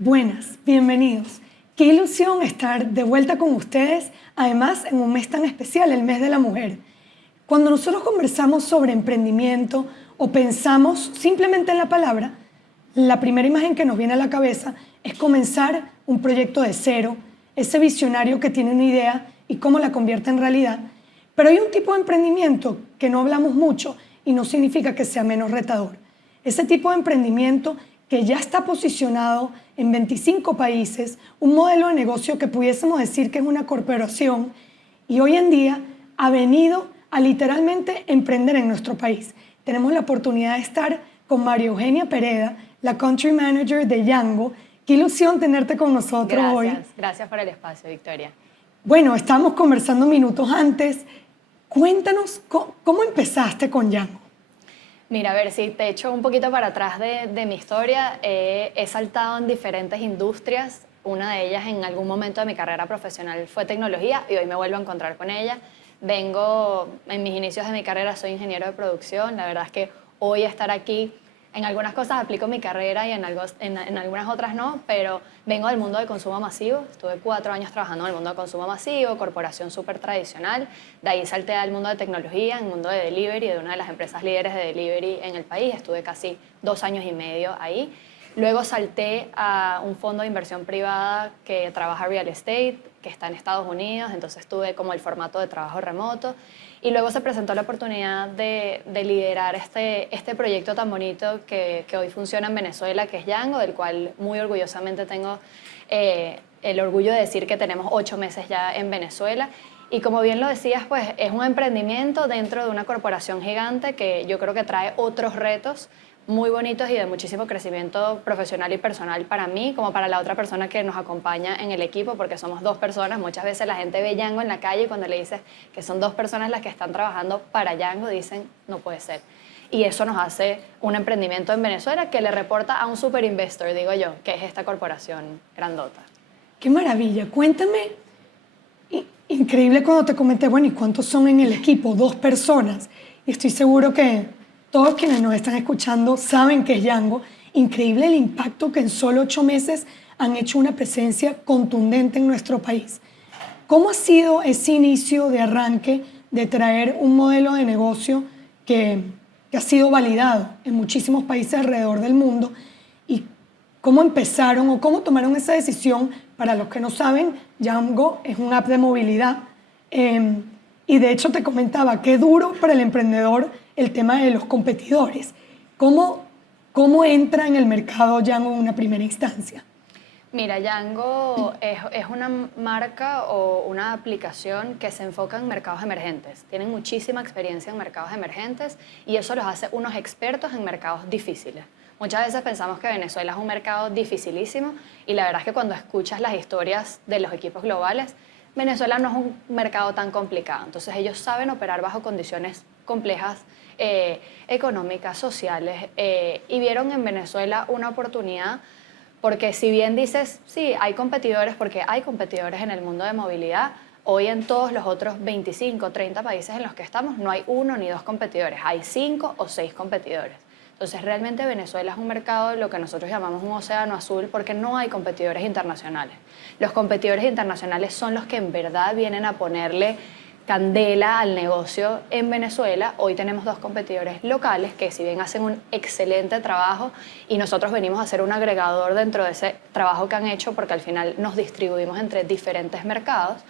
Buenas, bienvenidos. Qué ilusión estar de vuelta con ustedes, además en un mes tan especial, el mes de la mujer. Cuando nosotros conversamos sobre emprendimiento o pensamos simplemente en la palabra, la primera imagen que nos viene a la cabeza es comenzar un proyecto de cero, ese visionario que tiene una idea y cómo la convierte en realidad. Pero hay un tipo de emprendimiento que no hablamos mucho y no significa que sea menos retador. Ese tipo de emprendimiento que ya está posicionado en 25 países, un modelo de negocio que pudiésemos decir que es una corporación y hoy en día ha venido a literalmente emprender en nuestro país. Tenemos la oportunidad de estar con María Eugenia Pereda, la Country Manager de Yango. Qué ilusión tenerte con nosotros hoy. Gracias por el espacio, Victoria. Bueno, estábamos conversando minutos antes. Cuéntanos, ¿cómo empezaste con Yango? Mira, a ver, si te echo un poquito para atrás de mi historia, he saltado en diferentes industrias. Una de ellas en algún momento de mi carrera profesional fue tecnología y hoy me vuelvo a encontrar con ella. Vengo, en mis inicios de mi carrera soy ingeniero de producción. La verdad es que hoy estar aquí, en algunas cosas aplico mi carrera y en algunas otras no, pero vengo del mundo del consumo masivo. Estuve 4 años trabajando en el mundo del consumo masivo, corporación súper tradicional. De ahí salté al mundo de tecnología, en el mundo de delivery, de una de las empresas líderes de delivery en el país. Estuve casi 2 años y medio ahí. Luego salté a un fondo de inversión privada que trabaja real estate, que está en Estados Unidos, entonces tuve como el formato de trabajo remoto. Y luego se presentó la oportunidad de liderar este proyecto tan bonito que hoy funciona en Venezuela, que es Yango, del cual muy orgullosamente tengo el orgullo de decir que tenemos 8 meses ya en Venezuela. Y como bien lo decías, pues es un emprendimiento dentro de una corporación gigante que yo creo que trae otros retos muy bonitos y de muchísimo crecimiento profesional y personal para mí, como para la otra persona que nos acompaña en el equipo, porque somos 2 personas. Muchas veces la gente ve Yango en la calle y cuando le dices que son 2 personas las que están trabajando para Yango, dicen, no puede ser. Y eso nos hace un emprendimiento en Venezuela que le reporta a un super investor, digo yo, que es esta corporación grandota. ¡Qué maravilla! Cuéntame, increíble cuando te comenté, bueno, ¿y cuántos son en el equipo? 2 personas. Y estoy seguro que todos quienes nos están escuchando saben que es Yango. Increíble el impacto que en solo 8 meses han hecho una presencia contundente en nuestro país. ¿Cómo ha sido ese inicio de arranque de traer un modelo de negocio que ha sido validado en muchísimos países alrededor del mundo? ¿Y cómo empezaron o cómo tomaron esa decisión? Para los que no saben, Yango es una app de movilidad. Y de hecho te comentaba, qué duro para el emprendedor el tema de los competidores. ¿Cómo entra en el mercado Yango en una primera instancia? Mira, Yango es una marca o una aplicación que se enfoca en mercados emergentes. Tienen muchísima experiencia en mercados emergentes y eso los hace unos expertos en mercados difíciles. Muchas veces pensamos que Venezuela es un mercado dificilísimo y la verdad es que cuando escuchas las historias de los equipos globales, Venezuela no es un mercado tan complicado. Entonces ellos saben operar bajo condiciones complejas, económicas, sociales, y vieron en Venezuela una oportunidad porque si bien dices, sí, hay competidores, porque hay competidores en el mundo de movilidad, hoy en todos los otros 25, 30 países en los que estamos no hay 1 ni 2 competidores, hay 5 o 6 competidores. Entonces realmente Venezuela es un mercado, lo que nosotros llamamos un océano azul, porque no hay competidores internacionales. Los competidores internacionales son los que en verdad vienen a ponerle candela al negocio en Venezuela. Hoy tenemos 2 competidores locales que si bien hacen un excelente trabajo y nosotros venimos a ser un agregador dentro de ese trabajo que han hecho porque al final nos distribuimos entre diferentes mercados,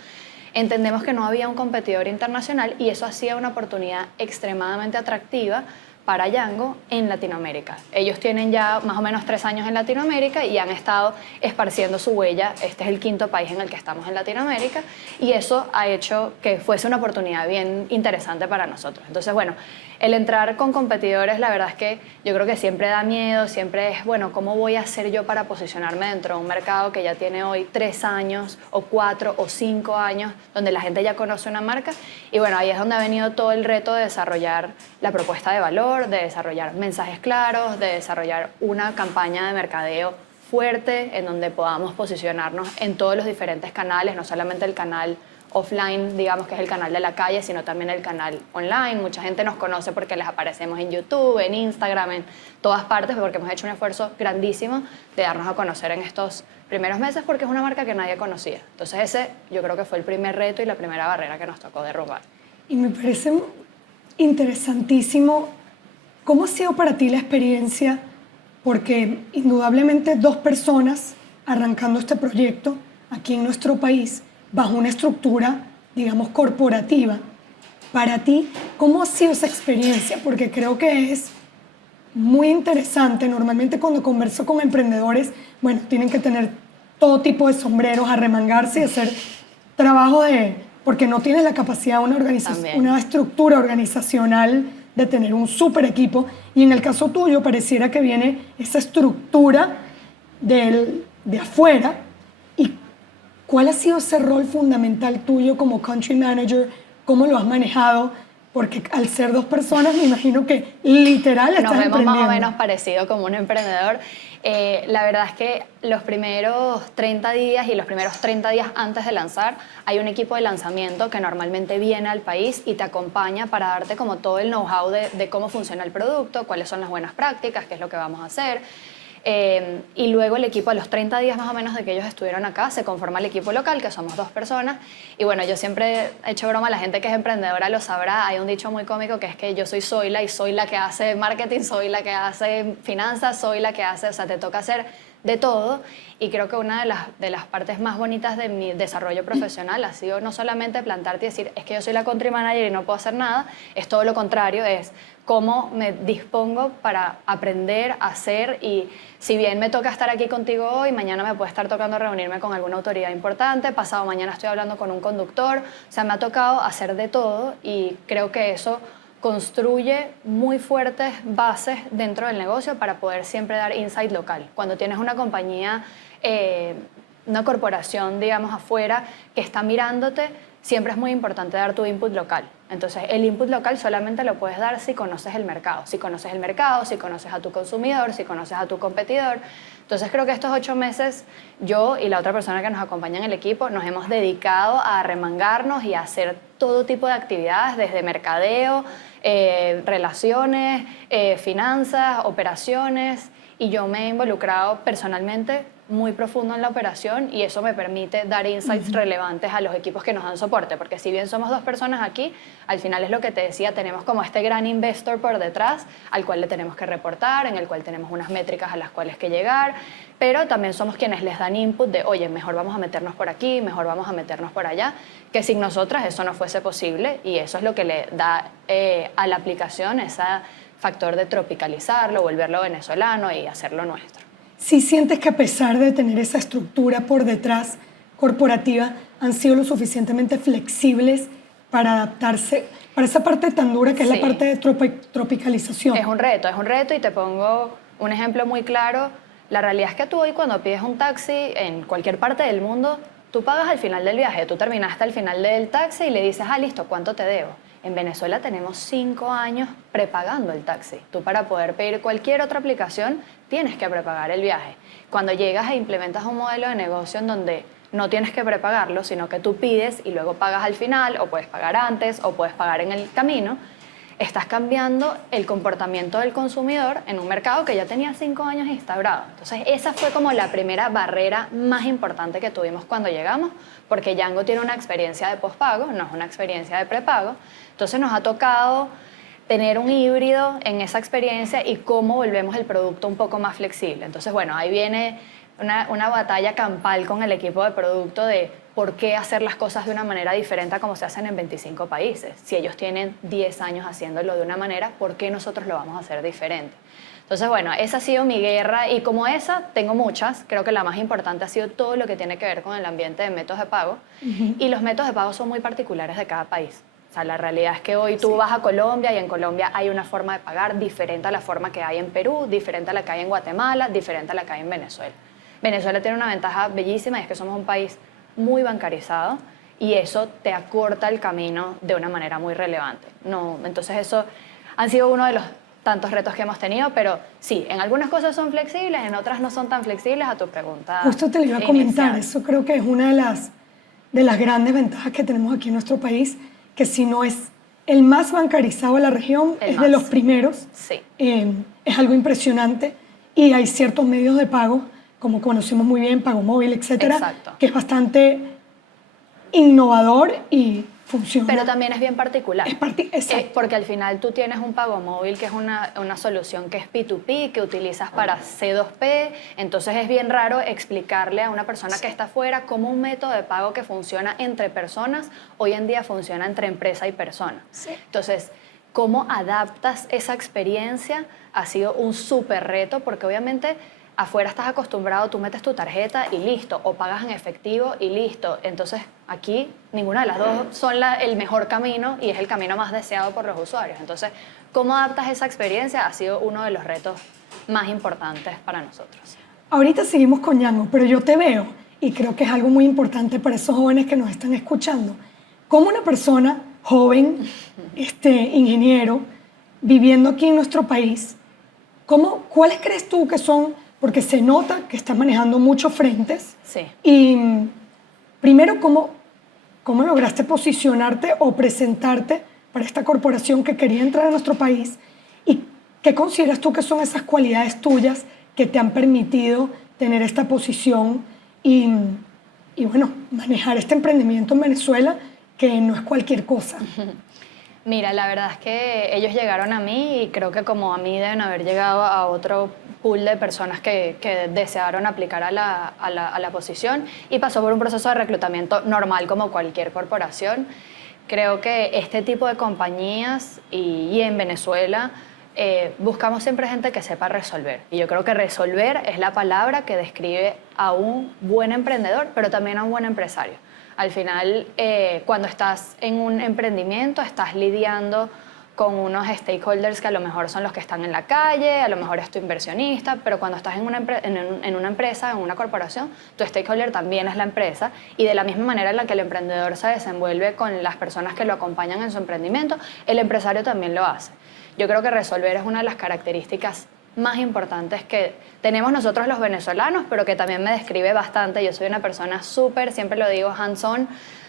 entendemos que no había un competidor internacional y eso hacía una oportunidad extremadamente atractiva para Yango en Latinoamérica. Ellos tienen ya más o menos 3 años en Latinoamérica y han estado esparciendo su huella. Este es el 5.º país en el que estamos en Latinoamérica y eso ha hecho que fuese una oportunidad bien interesante para nosotros. Entonces, bueno, el entrar con competidores, la verdad es que yo creo que siempre da miedo, siempre es, bueno, ¿cómo voy a hacer yo para posicionarme dentro de un mercado que ya tiene hoy 3 años o 4 o 5 años, donde la gente ya conoce una marca? Y bueno, ahí es donde ha venido todo el reto de desarrollar la propuesta de valor, de desarrollar mensajes claros, de desarrollar una campaña de mercadeo fuerte en donde podamos posicionarnos en todos los diferentes canales, no solamente el canal offline, digamos que es el canal de la calle, sino también el canal online. Mucha gente nos conoce porque les aparecemos en YouTube, en Instagram, en todas partes, porque hemos hecho un esfuerzo grandísimo de darnos a conocer en estos primeros meses, porque es una marca que nadie conocía. Entonces ese yo creo que fue el primer reto y la primera barrera que nos tocó derrumbar. Y me parece interesantísimo cómo ha sido para ti la experiencia, porque indudablemente 2 personas arrancando este proyecto aquí en nuestro país bajo una estructura, digamos, corporativa. Para ti, ¿cómo ha sido esa experiencia? Porque creo que es muy interesante. Normalmente cuando converso con emprendedores, bueno, tienen que tener todo tipo de sombreros, arremangarse y hacer trabajo porque no tienes la capacidad de una estructura organizacional de tener un súper equipo. Y en el caso tuyo pareciera que viene esa estructura de afuera. ¿Y cuál ha sido ese rol fundamental tuyo como country manager? ¿Cómo lo has manejado? Porque al ser 2 personas, me imagino que literal estás emprendiendo. Nos vemos más o menos parecido como un emprendedor. La verdad es que los primeros 30 días y los primeros 30 días antes de lanzar, hay un equipo de lanzamiento que normalmente viene al país y te acompaña para darte como todo el know-how de cómo funciona el producto, cuáles son las buenas prácticas, qué es lo que vamos a hacer. Y luego el equipo, a los 30 días más o menos de que ellos estuvieron acá, se conforma el equipo local, que somos 2 personas. Y bueno, yo siempre he hecho broma, la gente que es emprendedora lo sabrá. Hay un dicho muy cómico que es que yo soy Zoila y soy la que hace marketing, soy la que hace finanzas, soy la que hace, o sea, te toca hacer de todo. Y creo que una de las partes más bonitas de mi desarrollo profesional ha sido no solamente plantarte y decir, es que yo soy la country manager y no puedo hacer nada, es todo lo contrario, es cómo me dispongo para aprender, hacer, y si bien me toca estar aquí contigo hoy, mañana me puede estar tocando reunirme con alguna autoridad importante, pasado mañana estoy hablando con un conductor, o sea, me ha tocado hacer de todo y creo que eso construye muy fuertes bases dentro del negocio para poder siempre dar insight local. Cuando tienes una compañía, una corporación, digamos, afuera que está mirándote, siempre es muy importante dar tu input local. Entonces, el input local solamente lo puedes dar si conoces el mercado. Si conoces el mercado, si conoces a tu consumidor, si conoces a tu competidor. Entonces, creo que estos 8 meses, yo y la otra persona que nos acompaña en el equipo, nos hemos dedicado a remangarnos y a hacer todo tipo de actividades, desde mercadeo, relaciones, finanzas, operaciones. Y yo me he involucrado personalmente muy profundo en la operación y eso me permite dar insights relevantes a los equipos que nos dan soporte, porque si bien somos 2 personas aquí, al final es lo que te decía, tenemos como este gran investor por detrás al cual le tenemos que reportar, en el cual tenemos unas métricas a las cuales que llegar, pero también somos quienes les dan input de, oye, mejor vamos a meternos por aquí, mejor vamos a meternos por allá, que sin nosotras eso no fuese posible y eso es lo que le da a la aplicación ese factor de tropicalizarlo, volverlo venezolano y hacerlo nuestro. ¿Sí sientes que a pesar de tener esa estructura por detrás corporativa, han sido lo suficientemente flexibles para adaptarse para esa parte tan dura que es la parte de tropicalización? Es un reto y te pongo un ejemplo muy claro. La realidad es que tú hoy cuando pides un taxi en cualquier parte del mundo, tú pagas al final del viaje, tú terminaste al final del taxi y le dices, listo, ¿cuánto te debo? En Venezuela tenemos 5 años prepagando el taxi. Tú para poder pedir cualquier otra aplicación tienes que prepagar el viaje. Cuando llegas e implementas un modelo de negocio en donde no tienes que prepagarlo, sino que tú pides y luego pagas al final, o puedes pagar antes, o puedes pagar en el camino, estás cambiando el comportamiento del consumidor en un mercado que ya tenía 5 años instaurado. Entonces, esa fue como la primera barrera más importante que tuvimos cuando llegamos, porque Yango tiene una experiencia de postpago, no es una experiencia de prepago. Entonces, nos ha tocado tener un híbrido en esa experiencia y cómo volvemos el producto un poco más flexible. Entonces, bueno, ahí viene una batalla campal con el equipo de producto de por qué hacer las cosas de una manera diferente a como se hacen en 25 países. Si ellos tienen 10 años haciéndolo de una manera, ¿por qué nosotros lo vamos a hacer diferente? Entonces, bueno, esa ha sido mi guerra y como esa tengo muchas. Creo que la más importante ha sido todo lo que tiene que ver con el ambiente de métodos de pago. Y los métodos de pago son muy particulares de cada país. O sea, la realidad es que hoy tú vas a Colombia y en Colombia hay una forma de pagar diferente a la forma que hay en Perú, diferente a la que hay en Guatemala, diferente a la que hay en Venezuela. Venezuela tiene una ventaja bellísima y es que somos un país muy bancarizado y eso te acorta el camino de una manera muy relevante. No, entonces eso han sido uno de los tantos retos que hemos tenido, pero sí, en algunas cosas son flexibles, en otras no son tan flexibles, a tu pregunta. Justo te lo iba a comentar, eso creo que es una de las de las grandes ventajas que tenemos aquí en nuestro país, que si no es el más bancarizado de la región, es de los primeros. Sí. Es algo impresionante y hay ciertos medios de pago, como conocemos muy bien, Pago Móvil, etcétera, Exacto. que es bastante innovador y funciona. Pero también es bien particular. Exacto. Porque al final tú tienes un pago móvil que es una solución que es P2P, que utilizas para C2P, entonces es bien raro explicarle a una persona que está afuera cómo un método de pago que funciona entre personas, hoy en día funciona entre empresa y persona. Sí. Entonces, ¿cómo adaptas esa experiencia? Ha sido un súper reto porque obviamente afuera estás acostumbrado, tú metes tu tarjeta y listo, o pagas en efectivo y listo. Entonces, aquí ninguna de las dos son el mejor camino y es el camino más deseado por los usuarios. Entonces, ¿cómo adaptas esa experiencia? Ha sido uno de los retos más importantes para nosotros. Ahorita seguimos con Yango, pero yo te veo, y creo que es algo muy importante para esos jóvenes que nos están escuchando, como una persona joven, ingeniero, viviendo aquí en nuestro país, ¿cuáles crees tú que son? Porque se nota que estás manejando muchos frentes. Sí. Y primero, ¿cómo lograste posicionarte o presentarte para esta corporación que quería entrar a nuestro país? ¿Y qué consideras tú que son esas cualidades tuyas que te han permitido tener esta posición y bueno, manejar este emprendimiento en Venezuela, que no es cualquier cosa? Mira, la verdad es que ellos llegaron a mí y creo que como a mí deben haber llegado a otro pool de personas que desearon aplicar a la posición y pasó por un proceso de reclutamiento normal como cualquier corporación. Creo que este tipo de compañías y en Venezuela buscamos siempre gente que sepa resolver. Y yo creo que resolver es la palabra que describe a un buen emprendedor, pero también a un buen empresario. Al final, cuando estás en un emprendimiento, estás lidiando con unos stakeholders que a lo mejor son los que están en la calle, a lo mejor es tu inversionista, pero cuando estás en una empresa, en una corporación, tu stakeholder también es la empresa y de la misma manera en la que el emprendedor se desenvuelve con las personas que lo acompañan en su emprendimiento, el empresario también lo hace. Yo creo que resolver es una de las características más importantes que tenemos nosotros los venezolanos, pero que también me describe bastante. Yo soy una persona súper, siempre lo digo, hands-on.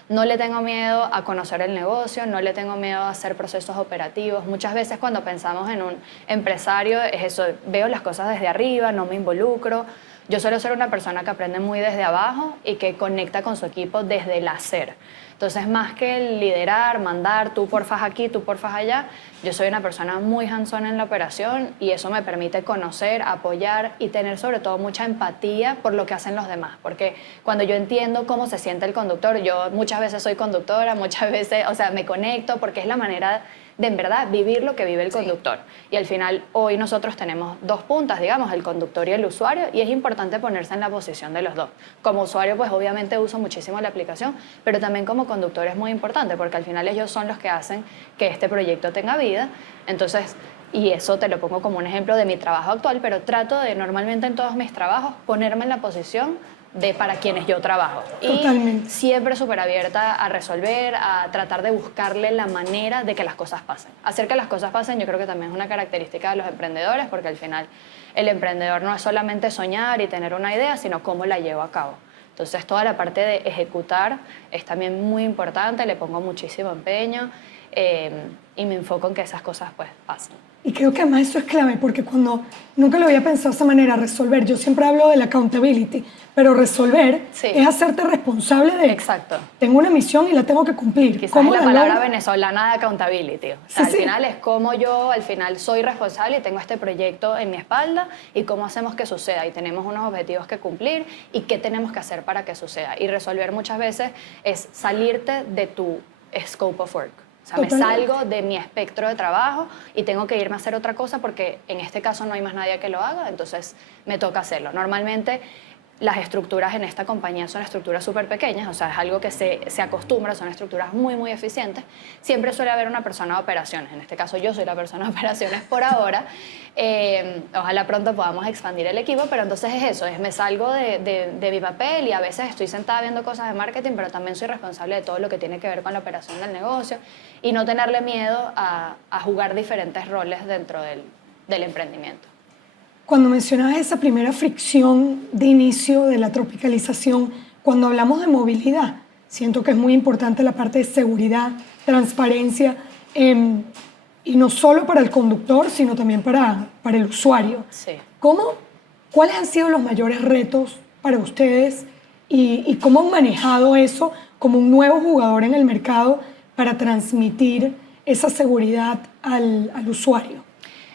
No le tengo miedo a conocer el negocio, no le tengo miedo a hacer procesos operativos. Muchas veces cuando pensamos en un empresario es eso, veo las cosas desde arriba, no me involucro. Yo suelo ser una persona que aprende muy desde abajo y que conecta con su equipo desde el hacer. Entonces, más que el liderar, mandar, tú porfas aquí, tú porfas allá, yo soy una persona muy hands-on en la operación y eso me permite conocer, apoyar y tener sobre todo mucha empatía por lo que hacen los demás. Porque cuando yo entiendo cómo se siente el conductor, yo muchas veces soy conductora, muchas veces, o sea, me conecto porque es la manera de en verdad vivir lo que vive el conductor. Y al final, hoy nosotros tenemos dos puntas, digamos, el conductor y el usuario, y es importante ponerse en la posición de los dos. Como usuario, pues obviamente uso muchísimo la aplicación, pero también como conductor es muy importante, porque al final ellos son los que hacen que este proyecto tenga vida. Entonces, y eso te lo pongo como un ejemplo de mi trabajo actual, pero trato de normalmente en todos mis trabajos ponerme en la posición de para quienes yo trabajo. Totalmente. Y siempre súper abierta a resolver, a tratar de buscarle la manera de que las cosas pasen. Hacer que las cosas pasen yo creo que también es una característica de los emprendedores, porque al final el emprendedor no es solamente soñar y tener una idea, sino cómo la llevo a cabo. Entonces toda la parte de ejecutar es también muy importante, le pongo muchísimo empeño y me enfoco en que esas cosas pues pasen. Y creo que además eso es clave, porque nunca lo había pensado de esa manera, resolver. Yo siempre hablo del accountability, pero resolver es hacerte responsable de... Exacto. Tengo una misión y la tengo que cumplir. Quizás es la palabra venezolana de accountability. O sea, al final es cómo yo, al final soy responsable y tengo este proyecto en mi espalda y cómo hacemos que suceda. Y tenemos unos objetivos que cumplir y qué tenemos que hacer para que suceda. Y resolver muchas veces es salirte de tu scope of work. O sea, me salgo de mi espectro de trabajo y tengo que irme a hacer otra cosa porque en este caso no hay más nadie que lo haga, entonces me toca hacerlo. Normalmente las estructuras en esta compañía son estructuras súper pequeñas, o sea, es algo que se acostumbra, son estructuras muy, muy eficientes. Siempre suele haber una persona de operaciones, en este caso yo soy la persona de operaciones por ahora. Ojalá pronto podamos expandir el equipo, pero entonces es eso, me salgo de mi papel y a veces estoy sentada viendo cosas de marketing, pero también soy responsable de todo lo que tiene que ver con la operación del negocio y no tenerle miedo a jugar diferentes roles dentro del emprendimiento. Cuando mencionabas esa primera fricción de inicio de la tropicalización, cuando hablamos de movilidad, Siento que es muy importante la parte de seguridad, transparencia, y no solo para el conductor, sino también para el usuario. Sí. ¿Cuáles han sido los mayores retos para ustedes y cómo han manejado eso como un nuevo jugador en el mercado para transmitir esa seguridad al usuario?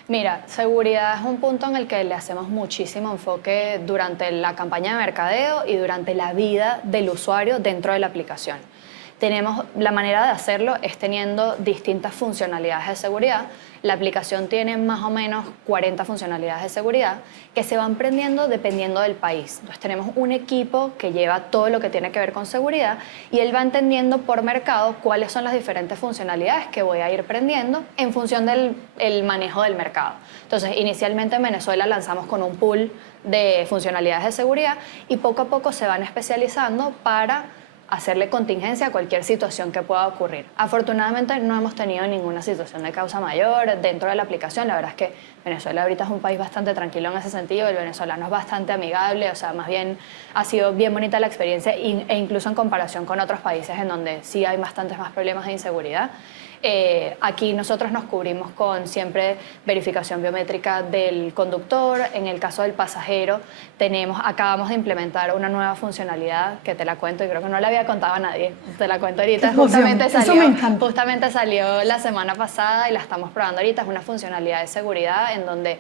Mira, seguridad es un punto en el que le hacemos muchísimo enfoque durante la campaña de mercadeo y durante la vida del usuario dentro de la aplicación. La manera de hacerlo es teniendo distintas funcionalidades de seguridad. La aplicación tiene más o menos 40 funcionalidades de seguridad que se van prendiendo dependiendo del país. Entonces tenemos un equipo que lleva todo lo que tiene que ver con seguridad y él va entendiendo por mercado cuáles son las diferentes funcionalidades que voy a ir prendiendo en función del manejo del mercado. Entonces, inicialmente en Venezuela lanzamos con un pool de funcionalidades de seguridad y poco a poco se van especializando para hacerle contingencia a cualquier situación que pueda ocurrir. Afortunadamente no hemos tenido ninguna situación de causa mayor dentro de la aplicación. La verdad es que Venezuela ahorita es un país bastante tranquilo en ese sentido. El venezolano es bastante amigable, o sea, más bien ha sido bien bonita la experiencia e incluso en comparación con otros países en donde sí hay bastantes más problemas de inseguridad. Aquí nosotros nos cubrimos con siempre verificación biométrica del conductor. En el caso del pasajero, acabamos de implementar una nueva funcionalidad que te la cuento y creo que no la había contado a nadie. Te la cuento ahorita. Justamente salió la semana pasada y la estamos probando ahorita. Es una funcionalidad de seguridad en donde,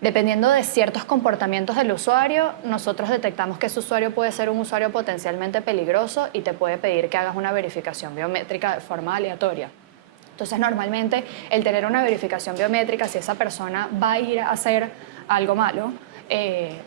dependiendo de ciertos comportamientos del usuario, nosotros detectamos que ese usuario puede ser un usuario potencialmente peligroso y te puede pedir que hagas una verificación biométrica de forma aleatoria. Entonces, normalmente, el tener una verificación biométrica, si esa persona va a ir a hacer algo malo,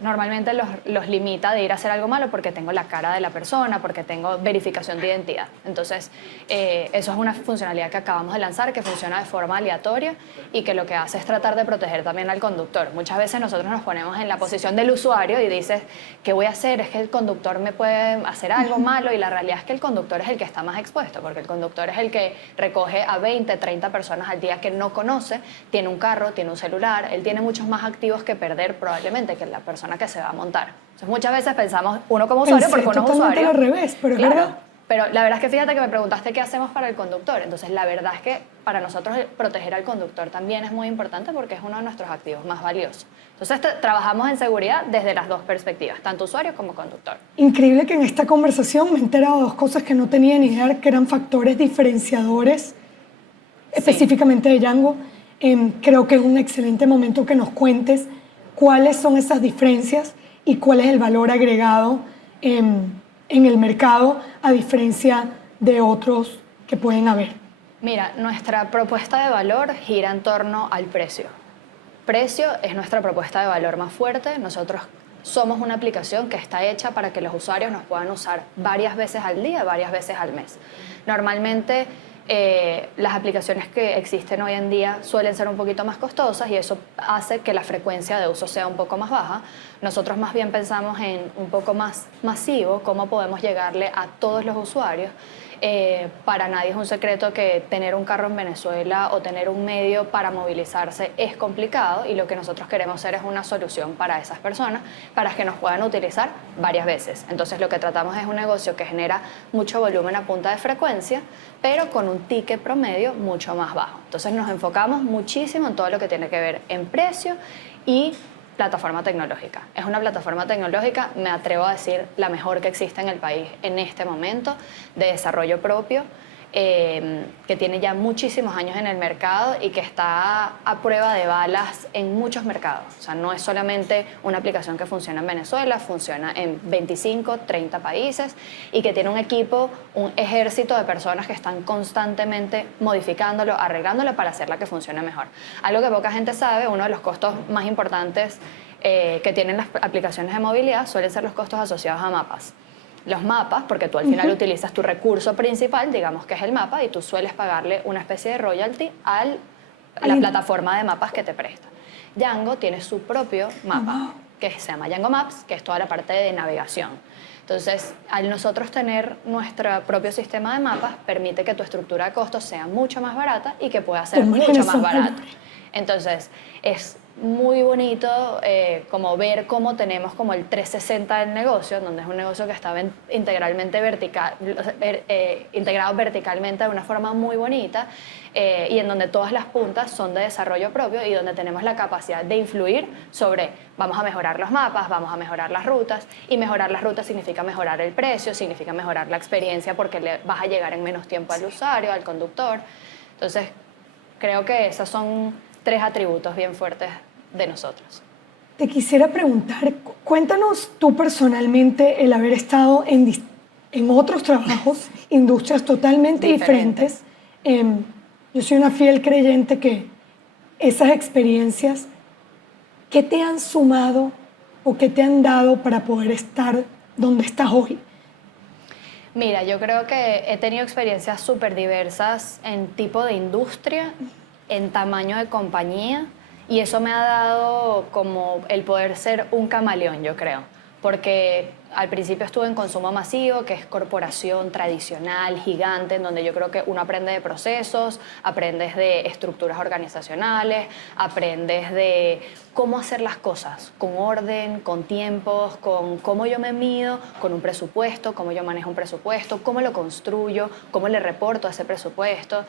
normalmente los limita de ir a hacer algo malo porque tengo la cara de la persona, porque tengo verificación de identidad. Entonces, eso es una funcionalidad que acabamos de lanzar, que funciona de forma aleatoria y que lo que hace es tratar de proteger también al conductor. Muchas veces nosotros nos ponemos en la posición del usuario y dices, ¿qué voy a hacer? Es que el conductor me puede hacer algo malo, y la realidad es que el conductor es el que está más expuesto, porque el conductor es el que recoge a 20, 30 personas al día que no conoce, tiene un carro, tiene un celular, él tiene muchos más activos que perder probablemente que la persona que se va a montar. Entonces, muchas veces pensamos uno como usuario, porque uno es usuario. Al revés, pero es verdad. Pero la verdad es que fíjate que me preguntaste qué hacemos para el conductor. Entonces, la verdad es que para nosotros proteger al conductor también es muy importante porque es uno de nuestros activos más valiosos. Entonces, trabajamos en seguridad desde las dos perspectivas, tanto usuario como conductor. Increíble que en esta conversación me he enterado de dos cosas que no tenía ni idea, que eran factores diferenciadores, específicamente de Django. Creo que es un excelente momento que nos cuentes cuáles son esas diferencias y cuál es el valor agregado en el mercado a diferencia de otros que pueden haber. Mira, nuestra propuesta de valor gira en torno al precio. Precio es nuestra propuesta de valor más fuerte. Nosotros somos una aplicación que está hecha para que los usuarios nos puedan usar varias veces al día, varias veces al mes. Normalmente, las aplicaciones que existen hoy en día suelen ser un poquito más costosas y eso hace que la frecuencia de uso sea un poco más baja. Nosotros más bien pensamos en un poco más masivo, cómo podemos llegarle a todos los usuarios. Para nadie es un secreto que tener un carro en Venezuela o tener un medio para movilizarse es complicado, y lo que nosotros queremos ser es una solución para esas personas, para que nos puedan utilizar varias veces. Entonces, lo que tratamos es un negocio que genera mucho volumen a punta de frecuencia, pero con un ticket promedio mucho más bajo. Entonces, nos enfocamos muchísimo en todo lo que tiene que ver en precio y plataforma tecnológica. Es una plataforma tecnológica, me atrevo a decir, la mejor que existe en el país en este momento, de desarrollo propio, que tiene ya muchísimos años en el mercado y que está a prueba de balas en muchos mercados. O sea, no es solamente una aplicación que funciona en Venezuela, funciona en 25, 30 países, y que tiene un equipo, un ejército de personas que están constantemente modificándolo, arreglándolo para hacerla que funcione mejor. Algo que poca gente sabe, uno de los costos más importantes que tienen las aplicaciones de movilidad suelen ser los costos asociados a mapas. Los mapas, porque tú al final utilizas tu recurso principal, digamos que es el mapa, y tú sueles pagarle una especie de royalty a la plataforma de mapas que te presta. Django tiene su propio mapa, que se llama Django Maps, que es toda la parte de navegación. Entonces, al nosotros tener nuestro propio sistema de mapas, permite que tu estructura de costos sea mucho más barata y que pueda ser mucho más barato. Entonces, es muy bonito como ver cómo tenemos como el 360 del negocio, donde es un negocio que está integralmente vertical, integrado verticalmente de una forma muy bonita y en donde todas las puntas son de desarrollo propio y donde tenemos la capacidad de influir sobre vamos a mejorar los mapas, vamos a mejorar las rutas, y mejorar las rutas significa mejorar el precio, significa mejorar la experiencia porque le vas a llegar en menos tiempo al usuario, al conductor. Entonces creo que esos son 3 atributos bien fuertes de nosotros. Te quisiera preguntar, cuéntanos tú personalmente el haber estado en otros trabajos, industrias totalmente diferentes. Yo soy una fiel creyente que esas experiencias, ¿qué te han sumado o qué te han dado para poder estar donde estás hoy? Mira, yo creo que he tenido experiencias súper diversas en tipo de industria, en tamaño de compañía, y eso me ha dado como el poder ser un camaleón, yo creo. Porque al principio estuve en consumo masivo, que es corporación tradicional, gigante, en donde yo creo que uno aprende de procesos, aprendes de estructuras organizacionales, aprendes de cómo hacer las cosas, con orden, con tiempos, con cómo yo me mido, con un presupuesto, cómo yo manejo un presupuesto, cómo lo construyo, cómo le reporto a ese presupuesto.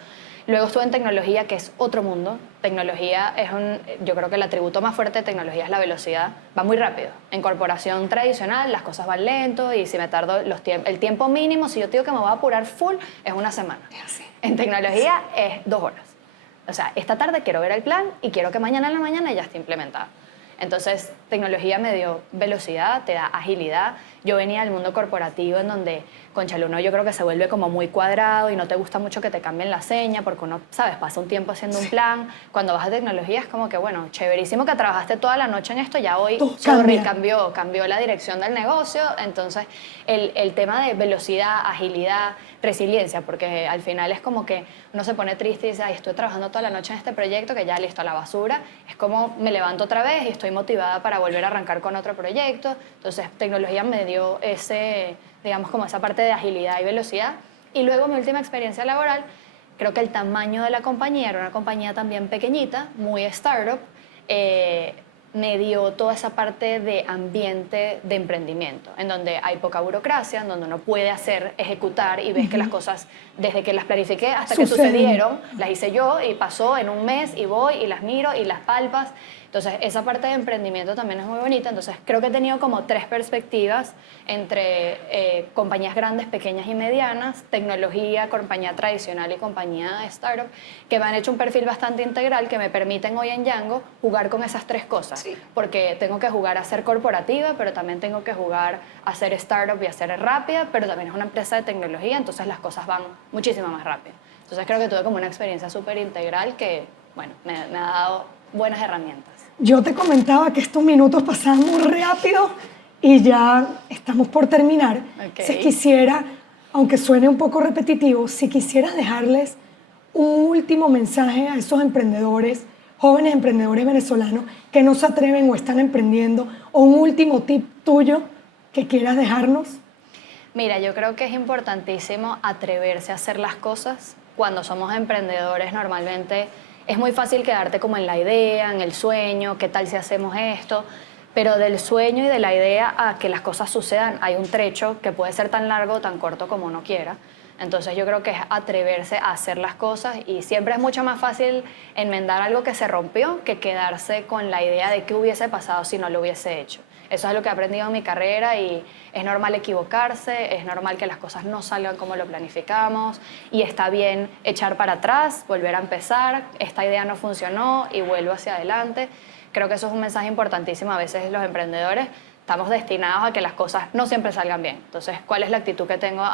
Luego estuve en tecnología, que es otro mundo. Tecnología es yo creo que el atributo más fuerte de tecnología es la velocidad. Va muy rápido. En corporación tradicional las cosas van lento y si me tardo el tiempo mínimo, si yo digo que me voy a apurar full, es una semana. En tecnología es 2 horas. O sea, esta tarde quiero ver el plan y quiero que mañana en la mañana ya esté implementado. Entonces, tecnología me dio velocidad, te da agilidad. Yo venía del mundo corporativo en donde, cónchale, uno yo creo que se vuelve como muy cuadrado y no te gusta mucho que te cambien la seña porque uno, sabes, pasa un tiempo haciendo un plan. Cuando vas a tecnología es como que, bueno, chéverísimo que trabajaste toda la noche en esto, ya hoy, sorry, cambió la dirección del negocio. Entonces, el tema de velocidad, agilidad, resiliencia, porque al final es como que uno se pone triste y dice, ay, estoy trabajando toda la noche en este proyecto que ya listo a la basura. Es como me levanto otra vez y estoy motivada para volver a arrancar con otro proyecto. Entonces, tecnología me dio digamos, como esa parte de agilidad y velocidad. Y luego mi última experiencia laboral, creo que el tamaño de la compañía era una compañía también pequeñita, muy startup, me dio toda esa parte de ambiente de emprendimiento, en donde hay poca burocracia, en donde uno puede ejecutar y ves que las cosas, desde que las planifiqué hasta que sucedieron, las hice yo y pasó en un mes y voy y las miro y las palpas. Entonces, esa parte de emprendimiento también es muy bonita. Entonces, creo que he tenido como 3 perspectivas entre compañías grandes, pequeñas y medianas, tecnología, compañía tradicional y compañía startup, que me han hecho un perfil bastante integral que me permiten hoy en Yango jugar con esas 3 cosas. Sí. Porque tengo que jugar a ser corporativa, pero también tengo que jugar a ser startup y a ser rápida, pero también es una empresa de tecnología, entonces las cosas van muchísimo más rápido. Entonces, creo que tuve como una experiencia súper integral que, bueno, me ha dado buenas herramientas. Yo te comentaba que estos minutos pasan muy rápido y ya estamos por terminar. Okay. Si quisiera, aunque suene un poco repetitivo, si quisieras dejarles un último mensaje a esos emprendedores, jóvenes emprendedores venezolanos que no se atreven o están emprendiendo, o un último tip tuyo que quieras dejarnos. Mira, yo creo que es importantísimo atreverse a hacer las cosas. Cuando somos emprendedores normalmente es muy fácil quedarte como en la idea, en el sueño, qué tal si hacemos esto, pero del sueño y de la idea a que las cosas sucedan hay un trecho que puede ser tan largo o tan corto como uno quiera. Entonces yo creo que es atreverse a hacer las cosas y siempre es mucho más fácil enmendar algo que se rompió que quedarse con la idea de qué hubiese pasado si no lo hubiese hecho. Eso es lo que he aprendido en mi carrera y es normal equivocarse, es normal que las cosas no salgan como lo planificamos y está bien echar para atrás, volver a empezar, esta idea no funcionó y vuelvo hacia adelante. Creo que eso es un mensaje importantísimo. A veces los emprendedores estamos destinados a que las cosas no siempre salgan bien. Entonces, ¿cuál es la actitud que tengo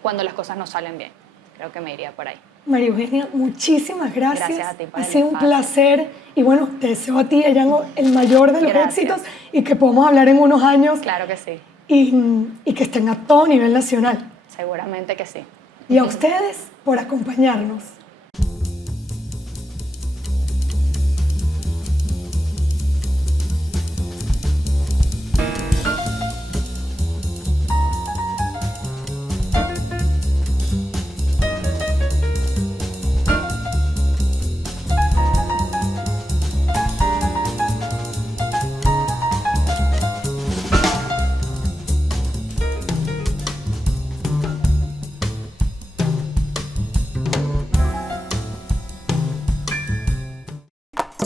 cuando las cosas no salen bien? Creo que me iría por ahí. María Eugenia, muchísimas gracias. Gracias a ti por el Ha sido un espacio. placer y bueno, te deseo a ti, Yango, el mayor de los Gracias. éxitos y que podamos hablar en unos años Claro que sí, y que estén a todo nivel nacional. seguramente que sí. Y a ustedes por acompañarnos.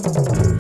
Chao.